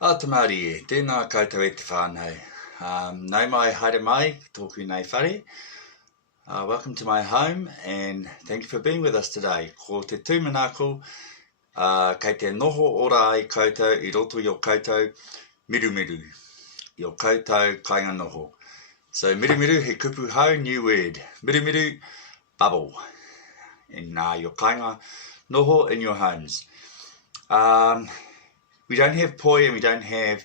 Te Māori e, tēnā koutou e te whānau. Nau mai, haere mai, tōku nei whare. Welcome to my home and thank you for being with us today. Ko te tūmanako, kei te noho ora ai koutou, I roto I o koutou miru miru, I o koutou kainga noho. So miru miru, he kupu hau, new word. Miru miru, bubble. In your kainga noho in your homes. We don't have poi and we don't have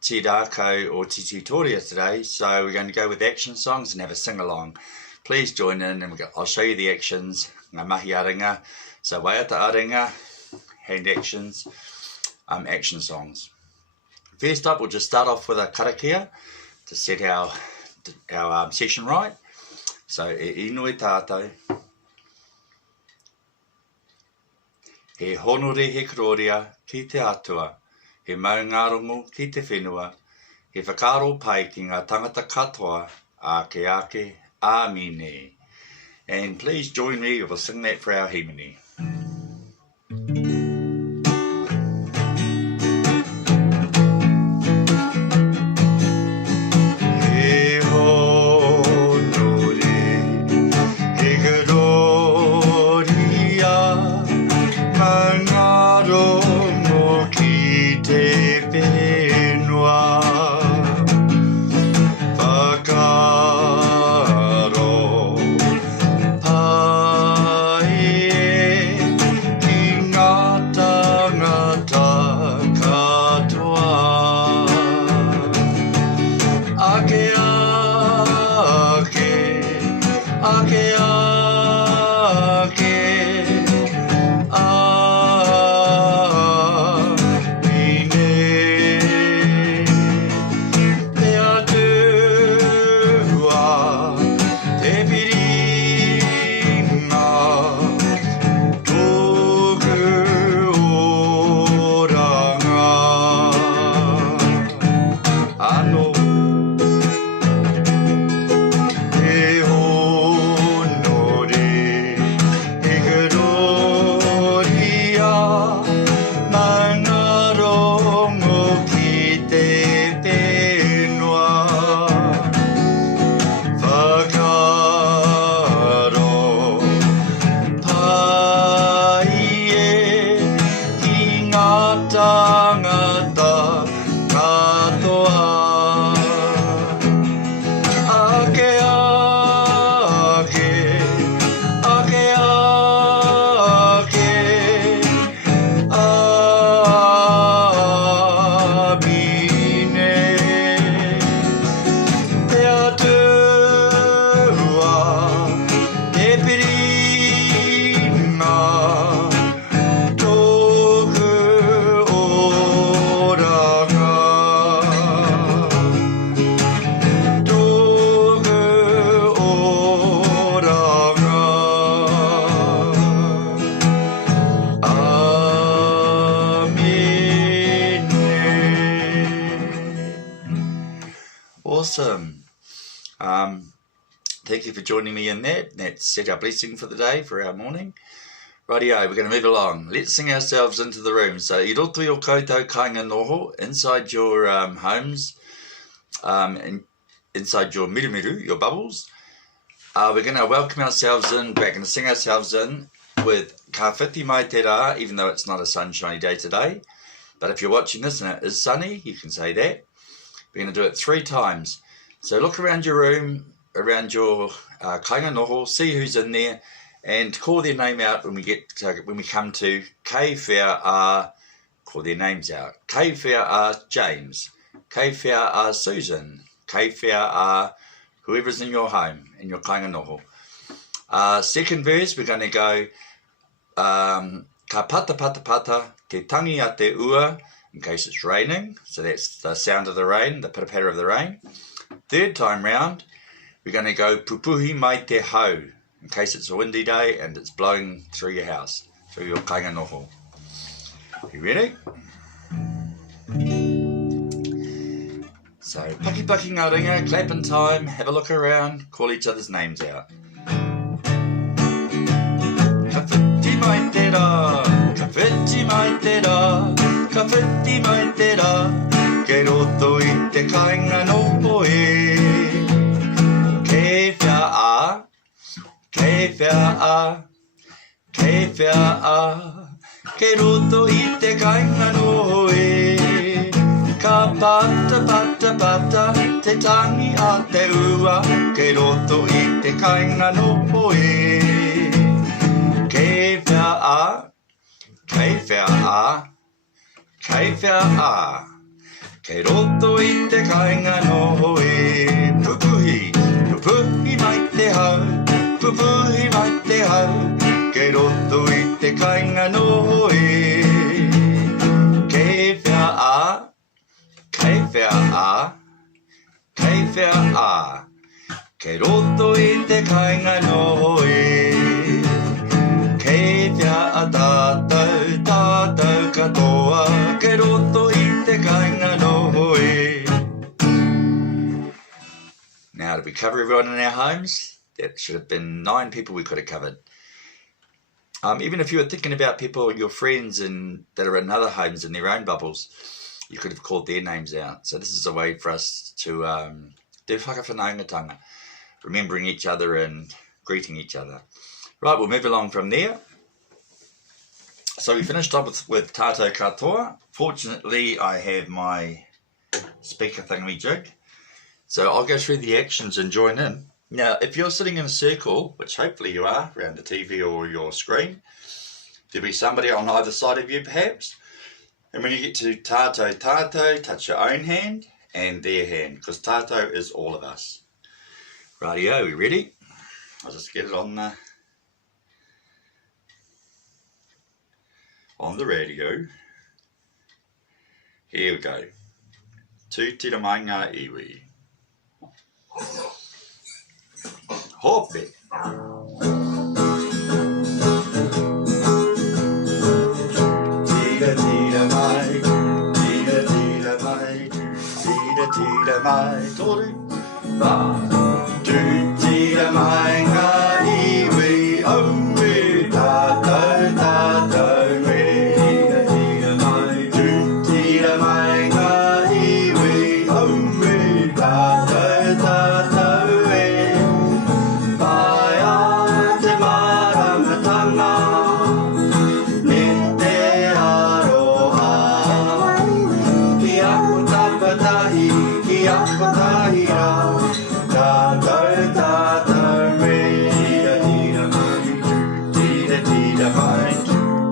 te rākau or te tutoria today, so we're going to go with action songs and have a sing-along. Please join in and I'll show you the actions, ngā mahi aringa, so waiata aringa, hand actions, action songs. First up, we'll just start off with a karakia to set our session right. So, e inui tātou. He honore he kroria ki te atua, he maungarongo ki te whenua, he whakaro pai ki ngā tangata katoa, ake, āmine. And please join me, we'll sing that for our himini. Awesome. Thank you for joining me in that. That's set our blessing for the day, for our morning. Rightio, we're going to move along. Let's sing ourselves into the room. So, I roto I o koutou kainga noho, inside your homes, inside your miru miru, your bubbles. We're going to welcome ourselves in, we're going to sing ourselves in with ka whiti mai te rā, even though it's not a sunshiny day today. But if you're watching this and it is sunny, you can say that. We're going to do it 3 times. So look around your room, around your kainga noho, see who's in there, and call their name out when we come to kei whea a, call their names out. Kei whea a James, kei whea a Susan, kei whea a whoever's in your home, in your kainga noho. Second verse, we're going to go ka pata pata pata te tangi a te ua, in case it's raining, so that's the sound of the rain, the pitter-patter of the rain. Third time round, we're going to go pupuhi mai te hau, in case it's a windy day and it's blowing through your house, through your kainga noho. You ready? So, paki paki ngā ringa, clapping time, have a look around, call each other's names out. Ka whiti mai te rā, ka whiti mai te rā, ka whiti mai te rā, kei roto I te kāinga noho e. Kei whia a, kei whia a, kei whia a, kei roto I te kāinga noho e. Ka pata pata pata te tangi a te ua, kei roto I te kāinga noho e. Kei whia a, kei whia a, kei whia a, kei roto I te kāinga noho e. Pupuhi, pupuhi mai te hau, pupuhi mai te hau, kei roto I te kāinga noho e. Kei whia a, kei whia a, kei whia a, kei roto I te kāinga noho e. Kei whia a tātou, tātou katoa, kei roto I te kāinga noho e. Now, did we cover everyone in our homes? That should have been 9 people we could have covered. Even if you were thinking about people, your friends that are in other homes in their own bubbles, you could have called their names out. So this is a way for us to do whakawhanaungatanga, remembering each other and greeting each other. Right, we'll move along from there. So we finished off with Tātou Katoa. Fortunately, I have my speaker thingamajig. So I'll go through the actions and join in. Now, if you're sitting in a circle, which hopefully you are, around the TV or your screen, there'll be somebody on either side of you perhaps. And when you get to Tātou Tātou, touch your own hand and their hand, because Tātou is all of us. Rightio, we ready? I'll just get it on the radio. Here we go. Tu tira mai ngā iwi. Hope. Tira tira mai, tira tira mai, tira tira mai, toru. Tu tira mai ngā iwi, oh me, tātou tātou me. Tira tira mai, tu tira mai ngā iwi, oh me, tātou tātou me. Pai a te mārangatanga, me te aroha. Ki ako tapatahi, ki ako tahira, tātou tātou me. Tira tira mai,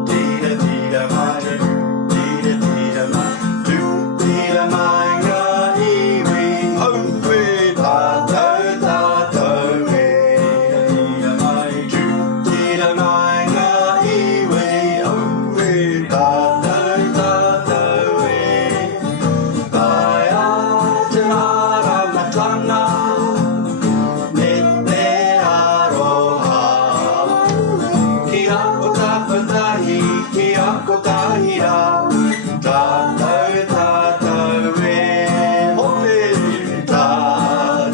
tira tira mai, tira tira mai, tira mai ngā iwi, oh me, tātou tātou me. Tira mai, tira mai ngā iwi, oh me, tātou tātou me. Pai a te mārangatanga, me te aroha. Ki ako tapatahi, ki ako tahira, tātou tātou me. Hope, tātou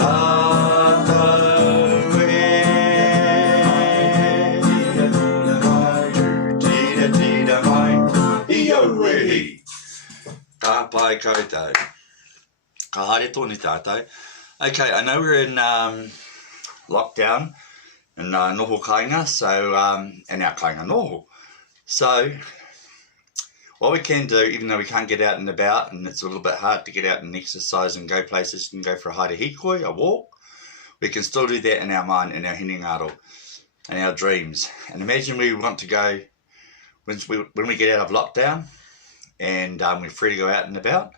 tātou me. Tira tira mai, ia rehi. Ka pai koutou. Ka haere tōni tātou. Okay, I know we're in lockdown in noho kāinga, so in our kāinga noho. So what we can do, even though we can't get out and about and it's a little bit hard to get out and exercise and go places and go for a haere hikoi, a walk, we can still do that in our mind, in our hinengaro, in our dreams. And imagine we want to go, when we get out of lockdown and we're free to go out and about,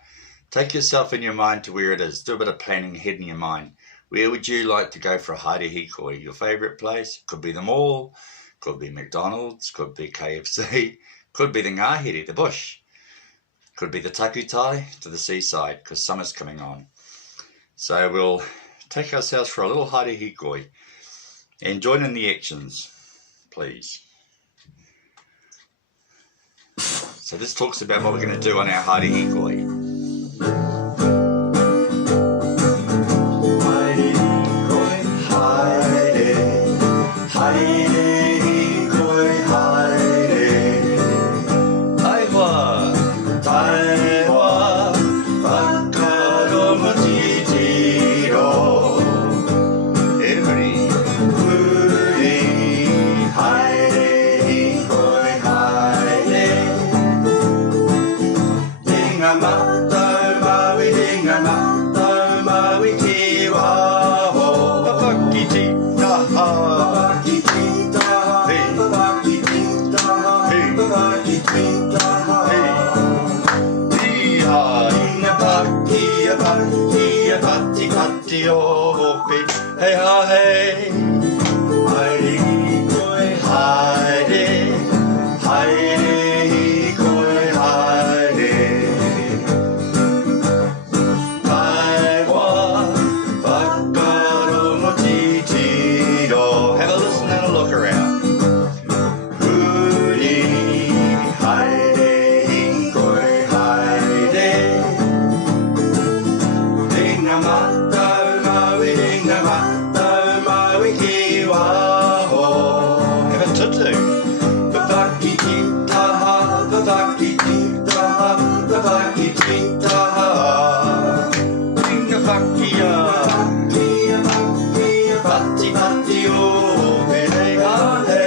take yourself in your mind to where it is. Do a bit of planning ahead in your mind. Where would you like to go for a haere hikoi? Your favourite place? Could be the mall, could be McDonald's, could be KFC, could be the ngahere, the bush. Could be the takutai to the seaside, because summer's coming on. So we'll take ourselves for a little haere hikoi and join in the actions, please. So this talks about what we're going to do on our haere hikoi. Aiwa! Hey ha hey, haere koe haere, haere koe haere. Mai wa whakaro no titiro. Have a listen and a look around. Uri haere koe haere. Inga matau maui, inga matau maui ki waho. Have a tutu. Papaki titaha, papaki titaha, papaki titaha. Inga pakia, pakia, pakia, pati pati o peregahe.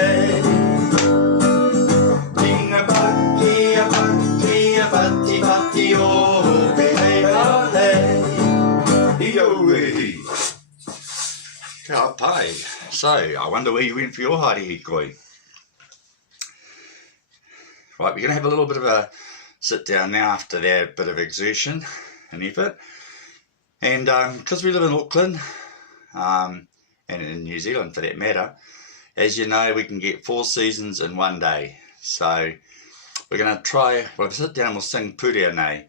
Inga pakia, pakia, pati pati o peregahe. Yo-wee. Ka pai. So, I wonder where you went for your haere hikoi. Right, we're going to have a little bit of a sit down now after that bit of exertion and effort. And because we live in Auckland, and in New Zealand for that matter, as you know, we can get 4 seasons in one day. So we're going to try, well, sit down and we'll sing Purea Nei.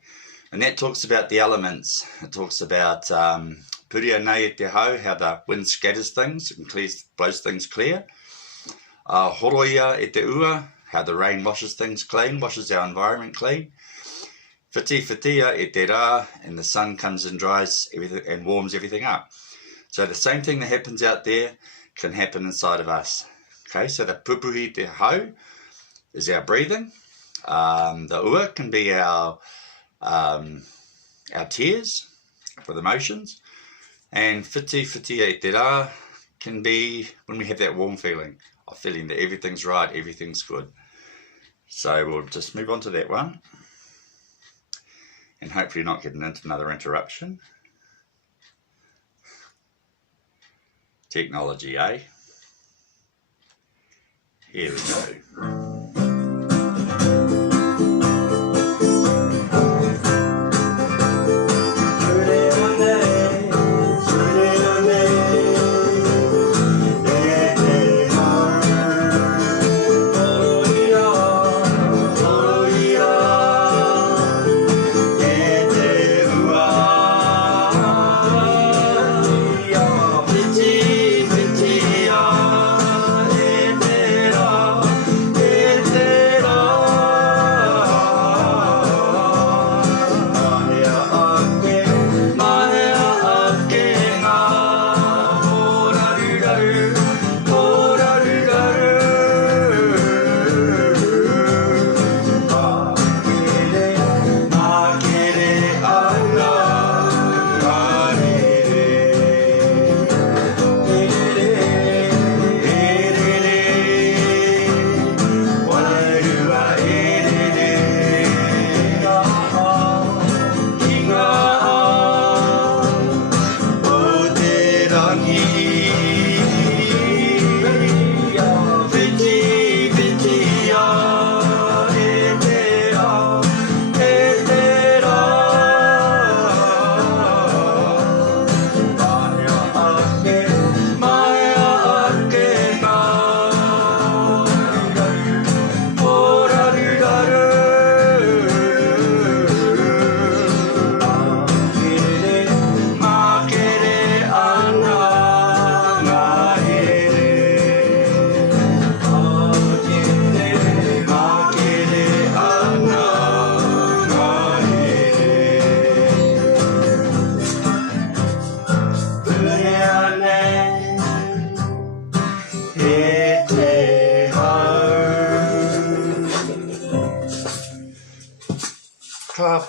And that talks about the elements. It talks about Purea Nei e te hau, how the wind scatters things and blows things clear. Horoia e te ua, how the rain washes things clean, washes our environment clean. Whiti whitia e te rā, and the sun comes and dries everything and warms everything up. So the same thing that happens out there can happen inside of us. Okay, so the pupuhi te hau is our breathing. The ua can be our tears for the emotions, and whiti whitia e te rā can be when we have that warm feeling of feeling that everything's right, everything's good. So we'll just move on to that one, and hopefully not get into another interruption. Technology, eh? Here we go.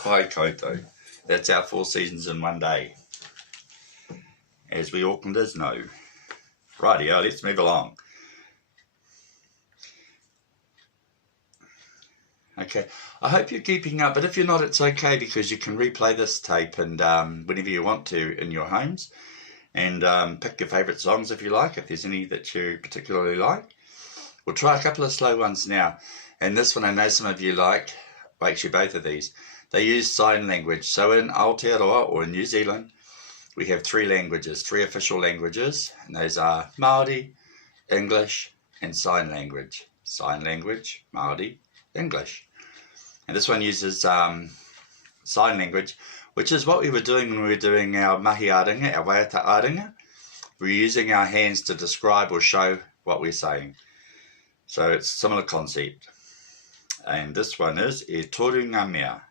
Pai koutou. That's our 4 seasons in one day, as we Aucklanders know. Rightio, let's move along. Okay, I hope you're keeping up, but if you're not, it's okay, because you can replay this tape and whenever you want to in your homes, and pick your favourite songs if you like, if there's any that you particularly like. We'll try a couple of slow ones now. and this one I know some of you like, well, actually both of these, they use sign language. So in Aotearoa, or in New Zealand, we have three official languages, and those are Māori, English, and sign language. Sign language, Māori, English. And this one uses sign language, which is what we were doing when we were doing our mahi aringa, our waiata aringa. We're using our hands to describe or show what we're saying. So it's a similar concept. And this one is e toru ngā mea.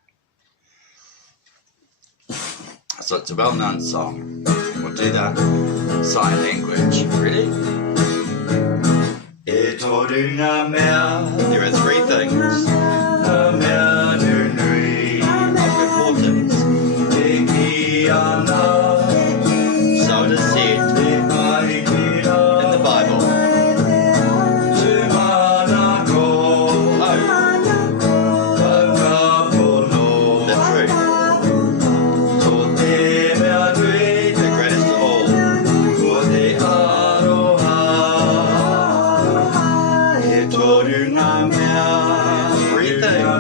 So it's a well-known song. We'll do the sign language. Ready? E toru ngā mea. There are three things. Ngā mea nunui of importance. E ki ana. So it is said in the Bible. The truth. The greatest of all. Three things.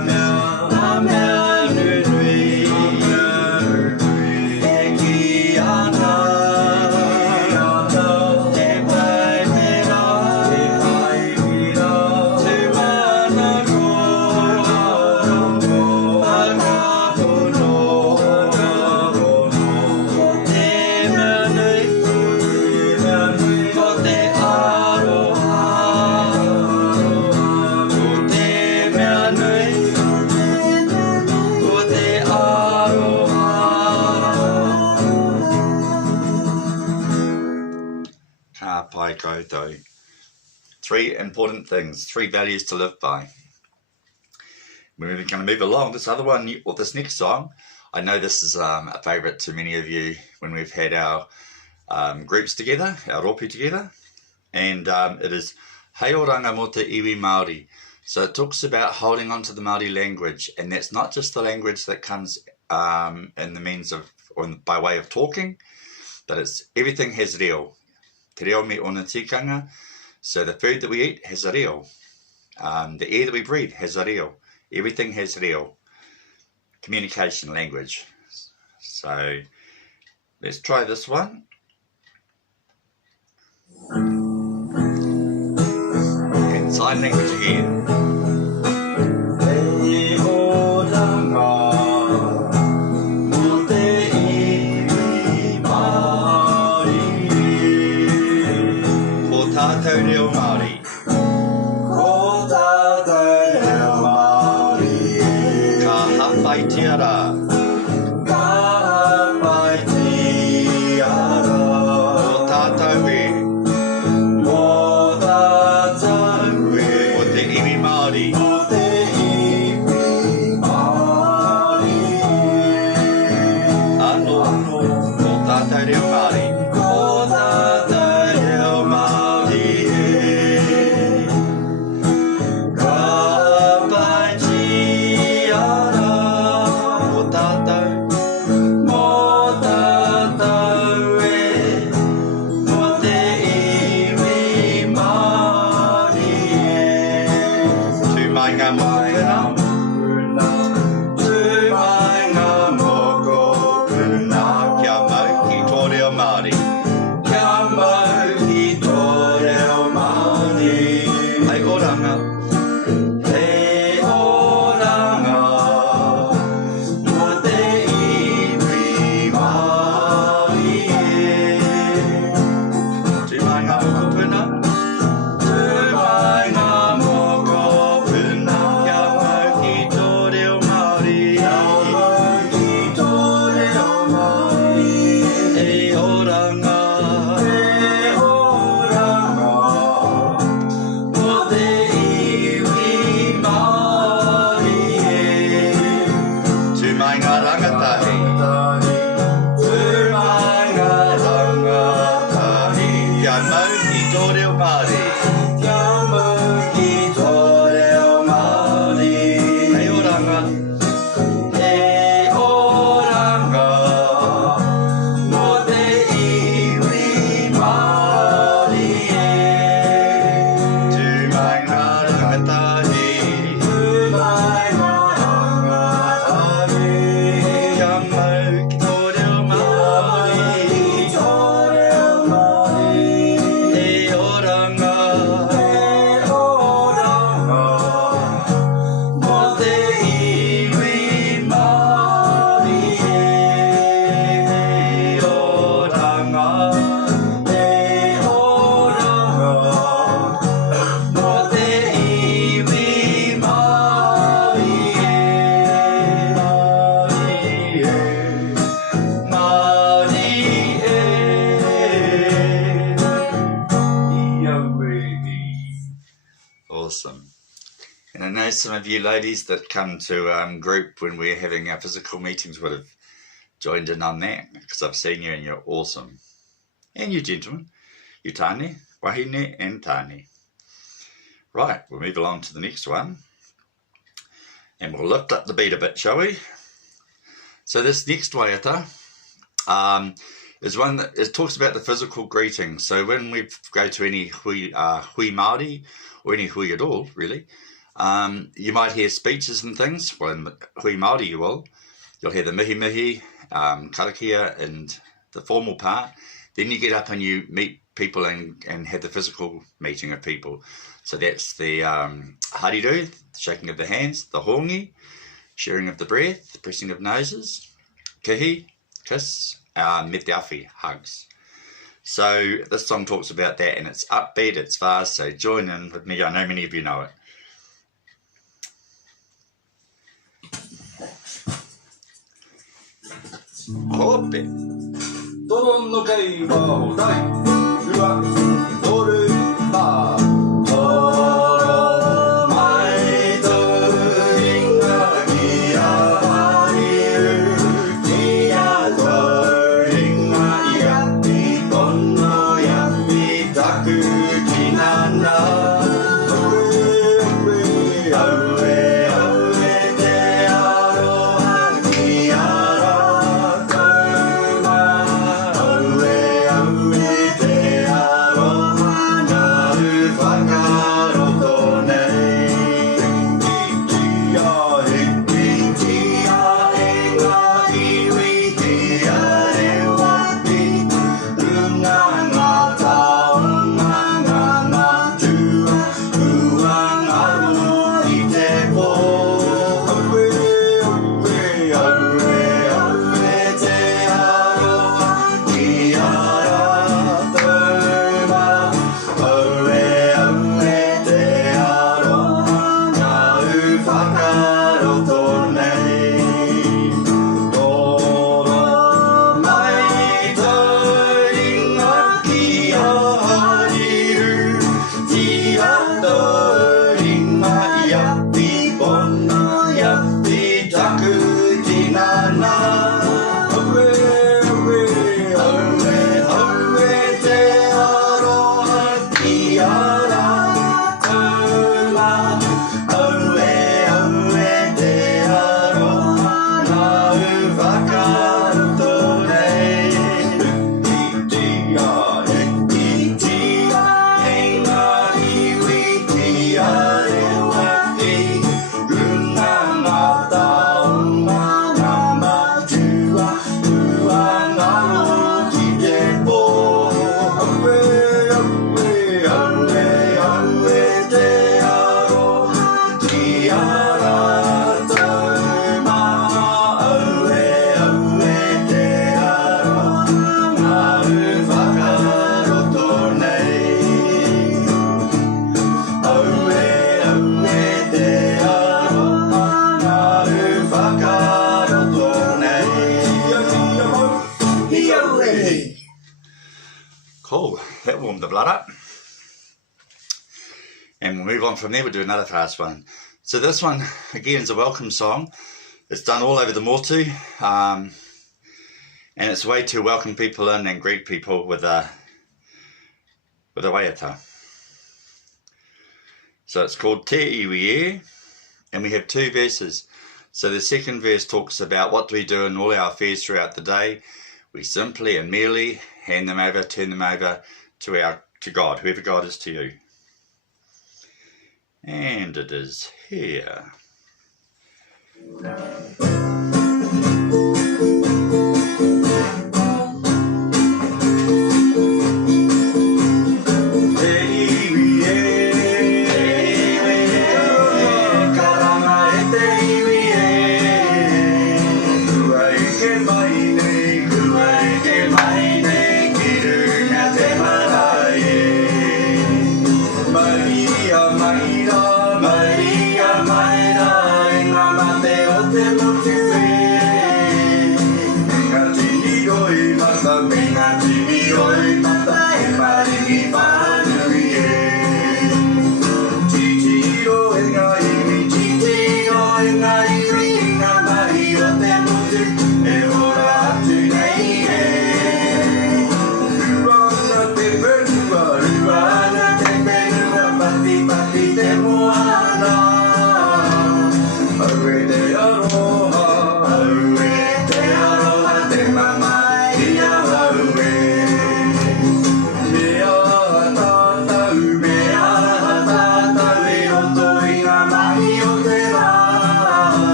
Kapahaka. Three important things, three values to live by. We're going to move along. This other one, or this next song, I know this is a favourite to many of you when we've had our groups together, our ropi together, and it is Hei Oranga mo te iwi Māori. So it talks about holding on to the Māori language, and that's not just the language that comes in the means of, or by way of talking, but it's everything has reo. Te reo me ona tikanga. So the food that we eat has a reo. The air that we breathe has a reo. Everything has reo. Communication, language. So let's try this one. And sign language again. Tātou reo Māori. Ko tātou reo Māori. Ka hawhai tiara. Ka hawhai tiara. Ko tātou e. Ko tātou e. Ko te iwi Māori. Ko te iwi Māori. Anō. Ko tātou reo Māori. Ko tātou reo Māori. And I know some of you ladies that come to group when we're having our physical meetings would have joined in on that, because I've seen you and you're awesome. And you gentlemen, you tāne, wahine and tāne. Right, we'll move along to the next one. And we'll lift up the beat a bit, shall we? So this next waiata is one that it talks about the physical greeting. So when we go to any hui Māori, or any hui at all, really, you might hear speeches and things. Well, in hui Māori you will. You'll hear the mihi mihi, karakia, and the formal part. Then you get up and you meet people and have the physical meeting of people. So that's the hariru, the shaking of the hands, the hongi, sharing of the breath, pressing of noses, kihi, kiss, me te awhi, hugs. So this song talks about that, and it's upbeat, it's fast, so join in with me. I know many of you know it. Hope. トロンの会話を大うわおるばトロマイトリンガギアハリルギアトリンガイヤピポンのヤピタクキナナCool, that warmed the blood up. And we'll move on from there, we'll do another fast one. So this one, again, is a welcome song. It's done all over the motu. And it's a way to welcome people in and greet people with a waiata. So it's called Te Iwi E, and we have two verses. So the second verse talks about what do we do in all our affairs throughout the day. We simply and merely hand them over, turn them over to God, whoever God is to you. And it is here. Maria, Maria, Maria, Maria, Maria, Maria, Maria,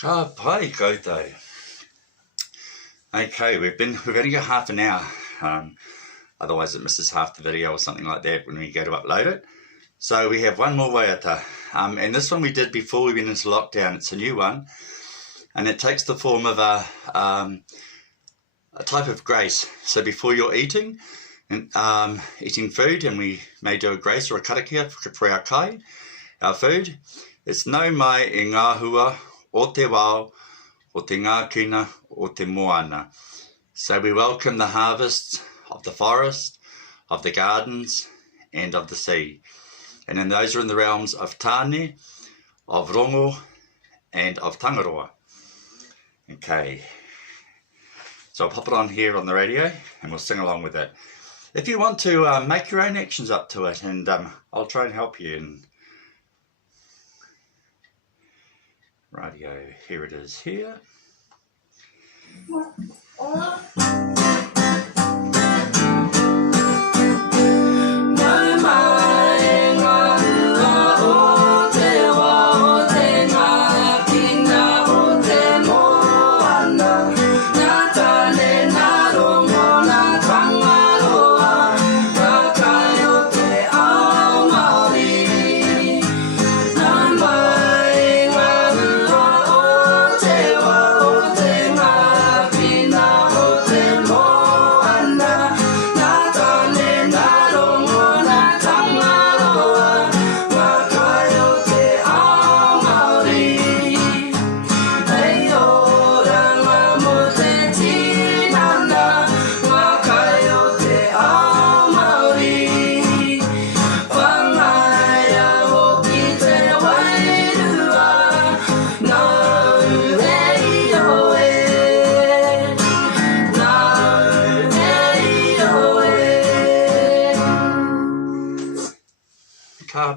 Ka pai koutou. Okay, we've only got half an hour. Otherwise it misses half the video or something like that when we go to upload it. So we have one more waiata. And this one we did before we went into lockdown. It's a new one. And it takes the form of a type of grace. So before you're eating food, and we may do a grace or a karakia for our kai, our food, it's no mai e ngā hua o te wao, o te ngā kina, o te moana. So we welcome the harvest of the forest, of the gardens, and of the sea. And then those are in the realms of tāne, of rongo, and of tangaroa. Okay. So I'll pop it on here on the radio, and we'll sing along with it. If you want to make your own actions up to it, and I'll try and help you. And radio, here it is here.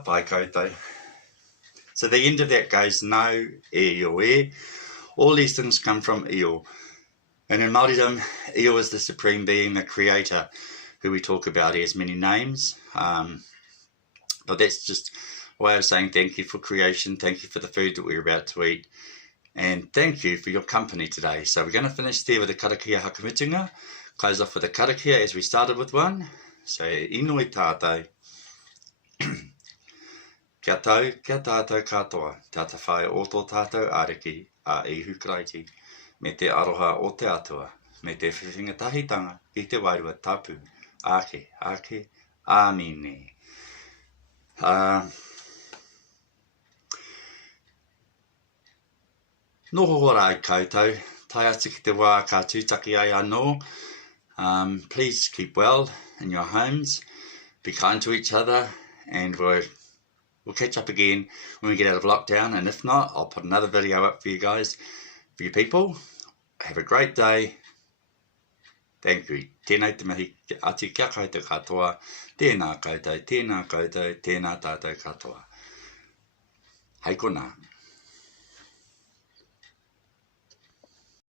Pai koutou. So the end of that goes no e o e. All these things come from io. And in Māoridom, io is the supreme being, the creator, who we talk about. He has many names. But that's just a way of saying thank you for creation, thank you for the food that we're about to eat, and thank you for your company today. So we're going to finish there with the karakia hakamutunga, close off with a karakia as we started with one. So inoi tātou. Kia tātou katoa, te whai o tō tātou ariki a ihu karaiti, me te aroha o te atua, me te whiwhinga tahitanga i te wairua tapu, ake, āmine. Noho ora ai koutou, tai atu ki te wā ka tūtaki ai anō. Please keep well in your homes, be kind to each other, and we'll catch up again when we get out of lockdown, and if not, I'll put another video up for you guys, for you people. Have a great day. Thank you. Tēnei te mihi ati kia koutou katoa. Tēnā koutou, tēnā koutou, tēnā tātou katoa. Hei kona.